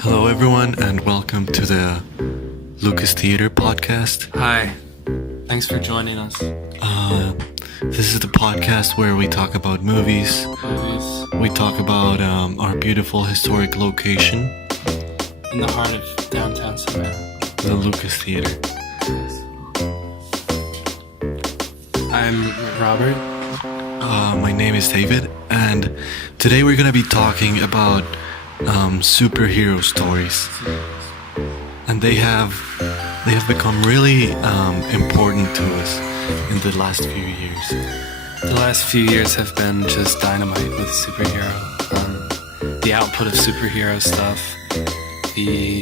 Hello, everyone, and welcome to the Lucas Theater podcast. Hi, thanks for joining us. This is the podcast where we talk about movies. We talk about our beautiful historic location, In the heart of downtown Savannah. the Lucas Theater. I'm Robert. My name is David, and today we're gonna be talking about superhero stories, and they have become really important to us in the last few years. The last few years have been just dynamite with superhero. The output of superhero stuff, the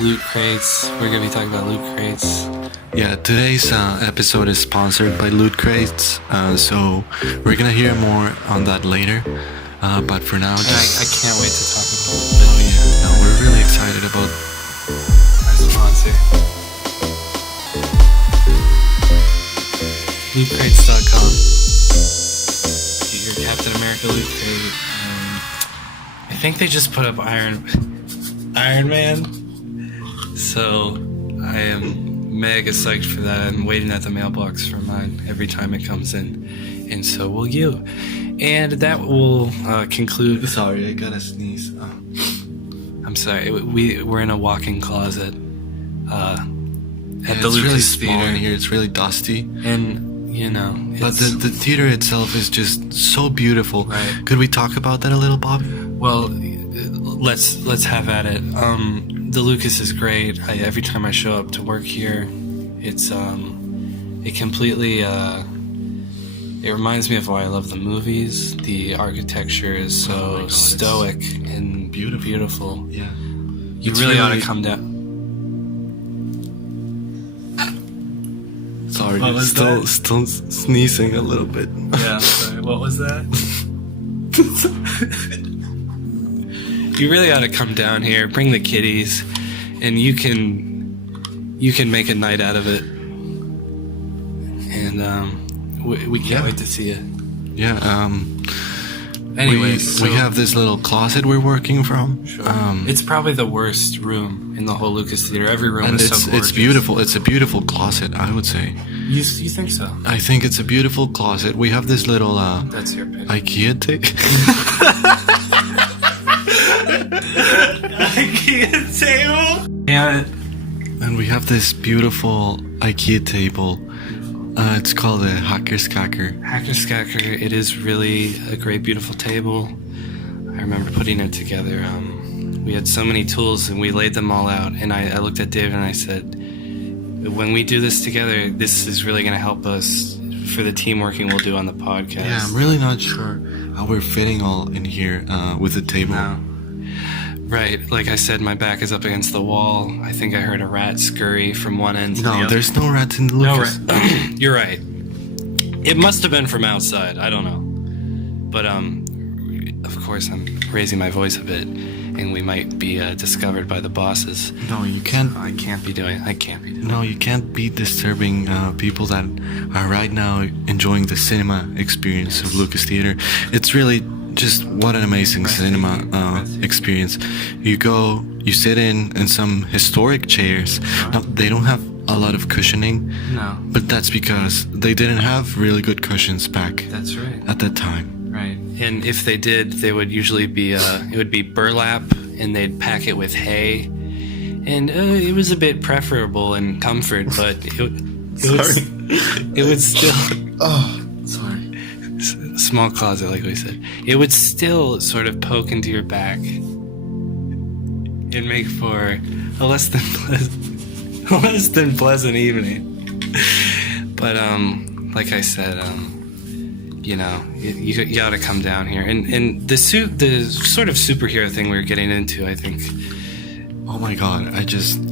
loot crates. We're going to be talking about loot crates. Yeah, today's episode is sponsored by Loot Crates, so we're gonna hear more on that later. But for now, And just I can't wait to talk about oh yeah, no, we're really excited about. our sponsor. LootCrates.com. Get your Captain America loot crate. I think they just put up Iron Man. So I am mega psyched for that. I'm waiting at the mailbox for mine every time it comes in, and so will you. And that will conclude. Sorry, I gotta sneeze. I'm sorry. We're in a walk-in closet at And the it's really Lucas small Theater, in here. It's really dusty. and you know, But it's, the theater itself is just so beautiful. Right. Could we talk about that a little, Bobby? well, let's have at it. The Lucas is great. Every time I show up to work here, it's it completely it reminds me of why I love the movies. The architecture is Oh my so God, stoic and beautiful. Yeah. You It's really ought to really- come down. Sorry, What was still that? still sneezing a little bit. Yeah, sorry. What was that? You really ought to come down here, bring the kiddies, and you can make a night out of it. And we can't Yeah. wait to see it. Yeah. Anyways, we have this little closet we're working from. it's probably the worst room in the whole Lucas Theater. Every room and is so it's gorgeous. beautiful. It's a beautiful closet, I would say. You think so? I think it's a beautiful closet. We have this little That's your opinion. IKEA table. IKEA table. Yeah. And we have this beautiful IKEA table. It's called a Hackerskacker. Hackerskacker, it is really a great, beautiful table. I remember putting it together. We had so many tools and we laid them all out. And I looked at David and I said, when we do this together, this is really going to help us for the team working we'll do on the podcast. Yeah, I'm really not sure how we're fitting all in here with the table. No. Right, like I said, my back is up against the wall. I think I heard a rat scurry from one end to the No, other. there's no rats in the No, Lucas. You're right. It must have been from outside. I don't know. But of course, I'm raising my voice a bit, and we might be discovered by the bosses. No, you can't. I can't be doing. No, you can't be disturbing people that are right now enjoying the cinema experience of Lucas Theater. It's really just what an amazing cinema experience. You go, you sit in some historic chairs. Now, they don't have a lot of cushioning, No, but that's because they didn't have really good cushions back that's right. at that time. Right. And if they did, they would usually be it would be burlap, and they'd pack it with hay, and it was a bit preferable in comfort, but it would still. Oh, sorry. Small closet, like we said, it would still sort of poke into your back and make for a less than pleasant evening. But like I said, you know, you got to come down here, and the sort of superhero thing we were getting into, I think. Oh my god,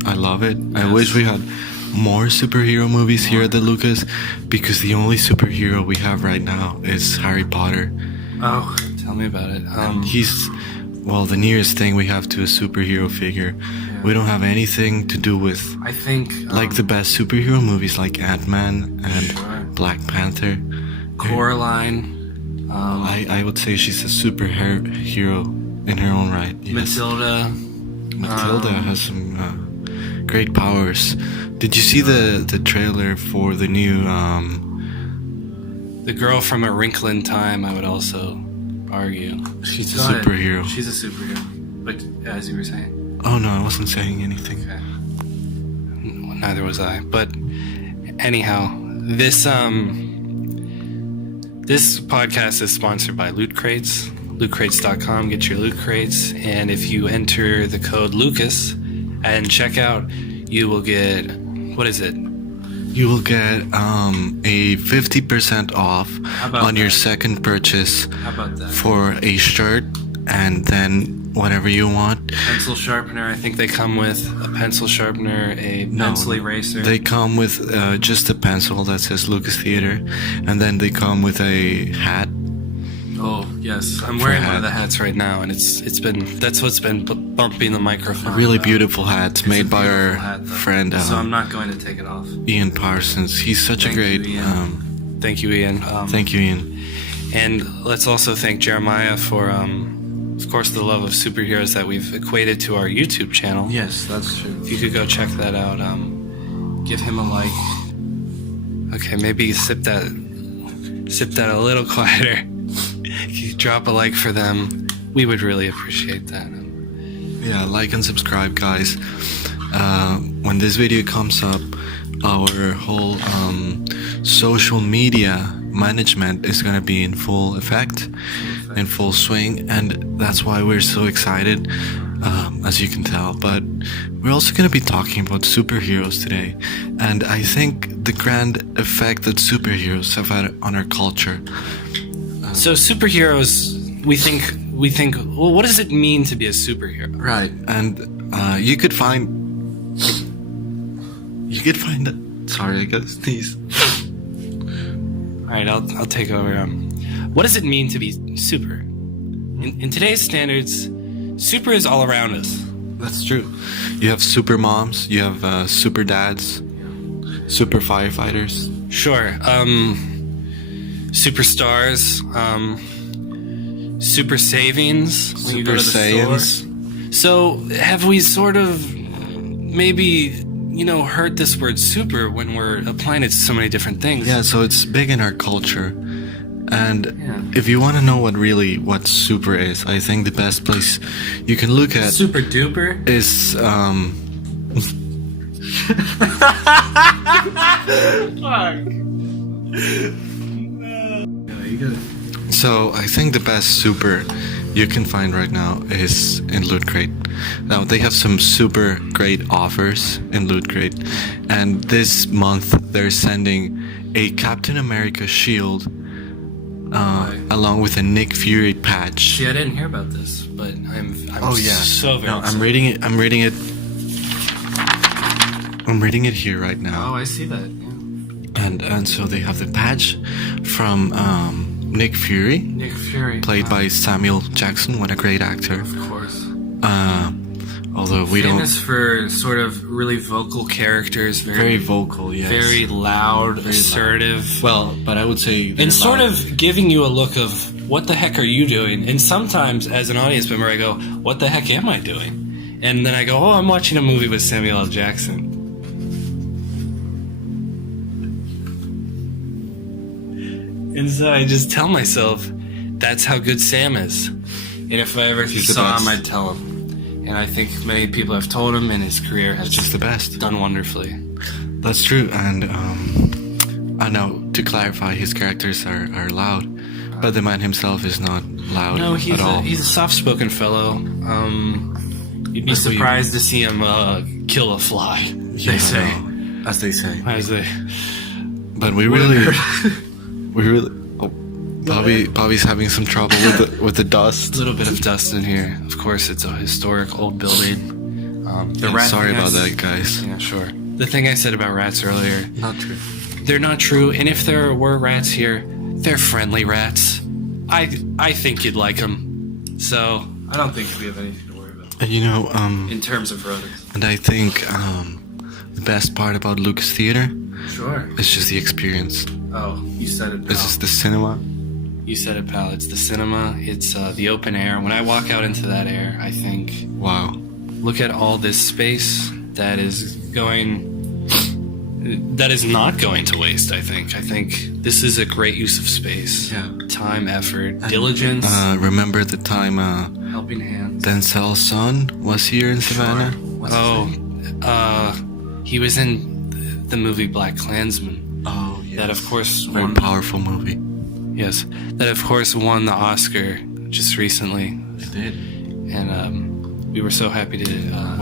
I love it. I wish we had more superhero movies here at the Lucas, because the only superhero we have right now is Harry Potter. Oh, tell me about it. He's, well, the nearest thing we have to a superhero figure. We don't have anything to do with I think like the best superhero movies like Ant-Man and Sure. Black Panther. Coraline. I would say she's a superhero in her own right. Yes. Matilda. Matilda has some great powers. Did you see the trailer for the new The girl from A Wrinkle in Time, I would also argue. she's a Go ahead. superhero. She's a superhero. But as you were saying. Oh no, I wasn't saying anything. Okay. Neither was I. But anyhow, this podcast is sponsored by Loot Crates. LootCrates.com. Get your loot crates, and if you enter the code Lucas and check out, you will get, what is it? You will get a 50% off How about on your that? second purchase How about that? for a shirt, and then whatever you want. Pencil sharpener. I think they come with a pencil sharpener, a pencil eraser. They come with just a pencil that says Lucas Theater, and then they come with a hat. Oh yes, I'm For wearing a one of the hat. hats right now, and that's what's been bumping the microphone. A really up. beautiful hat It's made a by our beautiful hat, though. friend So I'm not going to take it off. Ian Parsons. He's such Thank a great. you, Ian. Thank you, Ian. Thank you, Ian. And let's also thank Jeremiah for, of course, the love of superheroes that we've equated to our YouTube channel. Yes, that's true. If you could go check that out, give him a like. Okay, maybe sip that a little quieter. You drop a like for them. We would really appreciate that. Yeah, like and subscribe, guys. When this video comes up, our whole social media management is going to be in full effect, in full swing, and that's why we're so excited, as you can tell. But we're also going to be talking about superheroes today, and I think the grand effect that superheroes have had on our culture. So superheroes, we think. Well, what does it mean to be a superhero? Right, and you could find that. Sorry, I got to sneeze. All right, I'll take over. What does it mean to be super? In today's standards, super is all around us. That's true. You have super moms, you have super dads, super firefighters. Sure. Superstars. Super savings. When you go to the Super Saiyans. store. So have we sort of maybe heard this word super when we're applying it to so many different things? Yeah, so it's big in our culture. And Yeah. if you want to know what super is, I think the best place you can look at Super duper. is So I think the best super you can find right now is in Loot Crate. Now they have some super great offers in Loot Crate, and this month they're sending a Captain America shield along with a Nick Fury patch. See, I didn't hear about this, but I'm Oh yeah. so very No, I'm excited. reading it. I'm reading it here right now. Oh, I see that. Yeah. And so they have the patch from Nick Fury, Nick Fury. played by Samuel Jackson. What a great actor. Of course. Although we Famous for sort of really vocal characters, very vocal, yes. very loud, assertive. well, but I would say And sort of giving you a look of what the heck are you doing? And sometimes as an audience member I go, what the heck am I doing? And then I go, oh, I'm watching a movie with Samuel L. Jackson. And so I just tell myself, that's how good Sam is. And if I ever He's the saw him, best. I'd tell him. And I think many people have told him, and his career has just the best. done wonderfully. That's true. And I know, to clarify, his characters are loud, but the man himself is not loud No, at all. he's a soft-spoken fellow. You'd be That's what you- surprised to see him kill a fly. Yeah, They say. no, as they say. As they. But we really. Oh, Bobby's having some trouble with the A dust. little bit of dust in here. Of course, it's a historic old building. The Yeah, rat sorry thing about I- that, guys. Yeah, sure. The thing I said about rats earlier, Not true. they're not true. And if there were rats here, they're friendly rats. I think you'd like them. So I don't think we have anything to worry about And in terms of rodents. and I think the best part about Lucas Theater Sure. is just the experience. Oh, you said it. It's just the cinema. You said it, pal. It's the cinema. It's the open air. When I walk out into that air, I think Wow. look at all this space that is not going to waste. I think this is a great use of space. Yeah. Time, effort, diligence, Remember the time helping hands. Denzel's son was here in Savannah? He was in the movie Black Klansman. Oh, yeah. That, of course, Very won. powerful movie. Yes, that of course won the Oscar just recently, It did. and we were so happy to.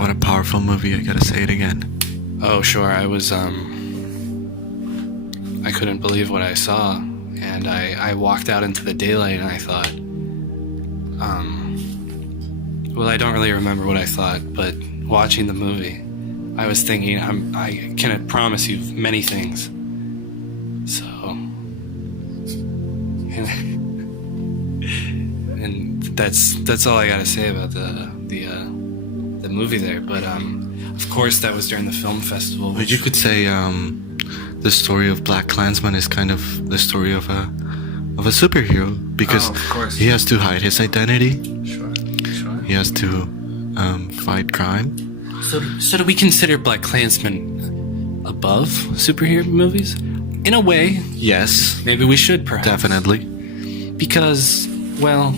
What a powerful movie, I gotta say it again. Oh, sure. I was. I couldn't believe what I saw, and I walked out into the daylight, and I thought. Well, I don't really remember what I thought, but watching the movie, I was thinking, I can promise you many things. So. And that's all I gotta say about the movie there. But of course, that was during the film festival. But you could say the story of Black Klansman is kind of the story of a superhero because of course. he has to hide his identity. Sure. He has to fight crime. So do we consider Black Klansman above superhero movies? In a way, Yes, maybe we should, perhaps. definitely. Because, well,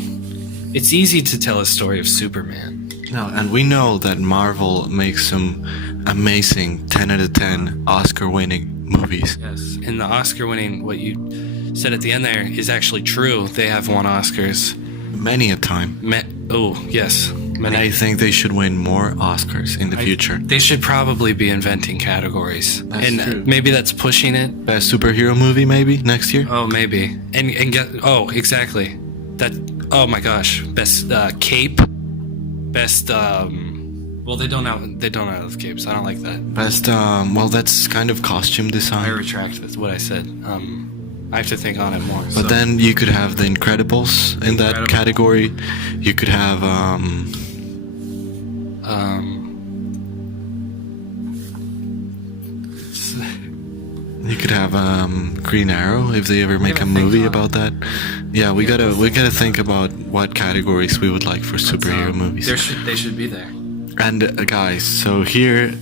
it's easy to tell a story of Superman. No, and we know that Marvel makes some amazing 10 out of 10 Oscar-winning movies. Yes. And the Oscar-winning, what you said at the end there, is actually true. They have won Oscars. Many a time. Yes. And I think they should win more Oscars in the future. They should probably be inventing categories. That's and true. maybe that's pushing it. Best superhero movie, maybe, next year? Oh, maybe. And get exactly. That oh my gosh. Best cape. Best well, they don't have capes. I don't like that. Best, well, that's kind of costume I design. retract what I said. I have to think on it more. But then you could have The Incredibles in that Incredibles. category. You could have, Green Arrow if they ever make a haven't think movie on about that. Yeah, we gotta think about what categories we would like for superhero movies. They should be there. And guys, so here,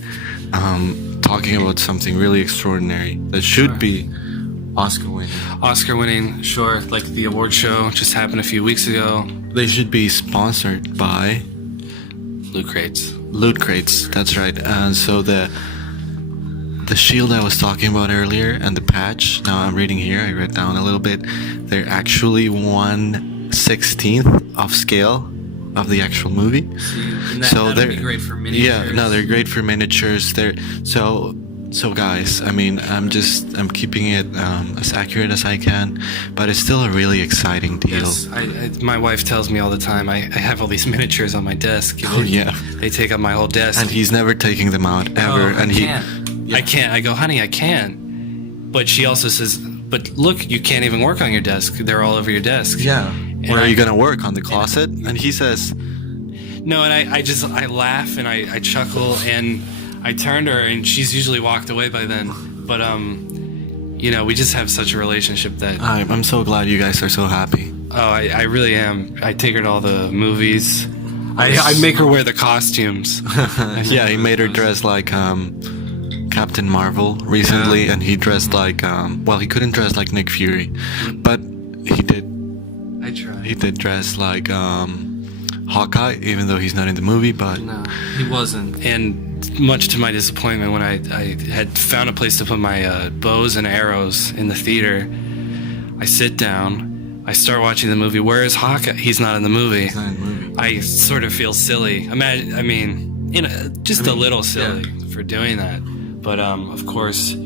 talking about something really extraordinary that should Sure. be Oscar winning. Oscar winning, sure, like the award show just happened a few weeks ago. They should be sponsored by Loot Crates. Loot Crates. That's right. And so the shield I was talking about earlier and the patch. Now I'm reading here. I read down a little bit. They're actually 1/16th of scale of the actual movie. And So that'd they're be great for miniatures. Yeah, no, they're great for miniatures. They're so guys. I mean, I'm keeping it as accurate as I can, but it's still a really exciting deal. Yes, my wife tells me all the time. I have all these miniatures on my desk. Oh, yeah. They take up my whole desk. And he's never taking them out ever. Oh, and I can't. I go, honey, I can. But she also says, but look, you can't even work on your desk. They're all over your desk. Yeah. And Where are I- you gonna work? On the closet? And he says, No, and I laugh and I chuckle and I turn to her and she's usually walked away by then. But we just have such a relationship that I'm so glad you guys are so happy. I really am. I take her to all the movies. I make her wear the costumes. Yeah, he made her dress like Captain Marvel recently, Yeah. and he dressed like he couldn't dress like Nick Fury, but he did. I try. He did dress like Hawkeye, even though he's not in the movie. But No, he wasn't. And much to my disappointment, when I had found a place to put my bows and arrows in the theater, I sit down, I start watching the movie. Where is Hawkeye? He's not in the movie. not in the movie. I sort of feel silly. Just a little silly for doing that. But of course,